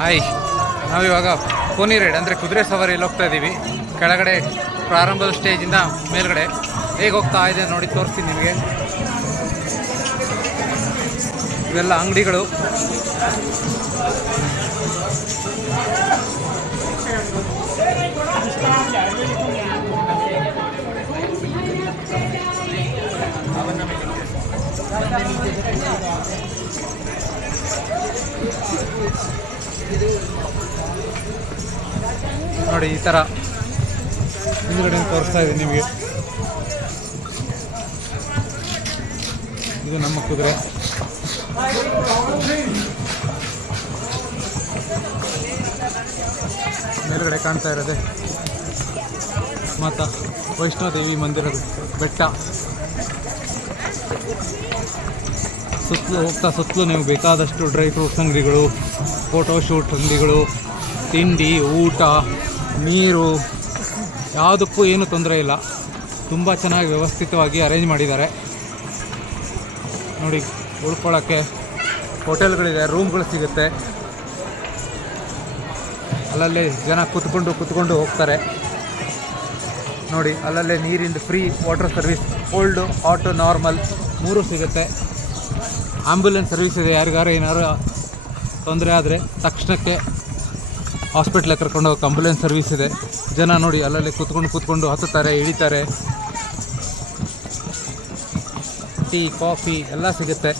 Hi, ನಾವಿವಾಗ pony ride, ಅಂದರೆ ಕುದುರೆ ಸವಾರಿಯಲ್ಲಿ ಹೋಗ್ತಾ ಇದ್ದೀವಿ ಕೆಳಗಡೆ ಪ್ರಾರಂಭದ ಸ್ಟೇಜಿಂದ ಮೇಲ್ಗಡೆ ಹೇಗೆ ಹೋಗ್ತಾ ಇದೆ ನೋಡಿ ತೋರಿಸ್ತೀನಿ ನಿಮಗೆ. ಇವೆಲ್ಲ ಅಂಗಡಿಗಳು. ನೋಡಿ, ಈ ಥರ ಹಿಂದ್ಗಡೆ ತೋರಿಸ್ತಾ ಇದೆ ನಿಮಗೆ. ಇದು ನಮ್ಮ ಕುದುರೆ. ಮೇಲ್ಗಡೆ ಕಾಣ್ತಾ ಇರೋದೆ ಮಾತಾ ವೈಷ್ಣೋದೇವಿ ಮಂದಿರದ ಬೆಟ್ಟ. ಸುತ್ತಲೂ ಹೋಗ್ತಾ ಸುತ್ತಲೂ ನೀವು ಬೇಕಾದಷ್ಟು ಡ್ರೈ ಫ್ರೂಟ್ಸ್ ಅಂಗಡಿಗಳು ಫೋಟೋ ಶೂಟ್ ಅಂಗಡಿಗಳು, ತಿಂಡಿ, ಊಟ, ನೀರು, ಯಾವುದಕ್ಕೂ ಏನು ತೊಂದರೆ ಇಲ್ಲ. ತುಂಬ ಚೆನ್ನಾಗಿ ವ್ಯವಸ್ಥಿತವಾಗಿ ಅರೇಂಜ್ ಮಾಡಿದ್ದಾರೆ. ನೋಡಿ, ಉಳ್ಕೊಳ್ಳೋಕ್ಕೆ ಹೋಟೆಲ್ಗಳಿದೆ ರೂಮ್ಗಳು ಸಿಗುತ್ತೆ. ಅಲ್ಲಲ್ಲಿ ಜನ ಕೂತ್ಕೊಂಡು ಕೂತ್ಕೊಂಡು ಹೋಗ್ತಾರೆ. ನೋಡಿ, ಅಲ್ಲಲ್ಲೇ ನೀರಿಂದು free water service old auto normal ಮೂರು ಸಿಗುತ್ತೆ. ಆಂಬುಲೆನ್ಸ್ ಸರ್ವಿಸ್ ಇದೆ. ಯಾರಿಗಾರು ಏನಾರು ತೊಂದರೆ ಆದರೆ ತಕ್ಷಣಕ್ಕೆ ಹಾಸ್ಪಿಟ್ಲಿಗೆ ಕರ್ಕೊಂಡು ಹೋಗಕ್ಕೆ ಆಂಬ್ಯುಲೆನ್ಸ್ ಸರ್ವಿಸ್ ಇದೆ. ಜನ ನೋಡಿ ಅಲ್ಲಲ್ಲಿ ಕೂತ್ಕೊಂಡು ಕೂತ್ಕೊಂಡು ಹತ್ತುತ್ತಾರೆ, ಇಳಿತಾರೆ. ಟೀ, ಕಾಫಿ ಎಲ್ಲ ಸಿಗುತ್ತೆ.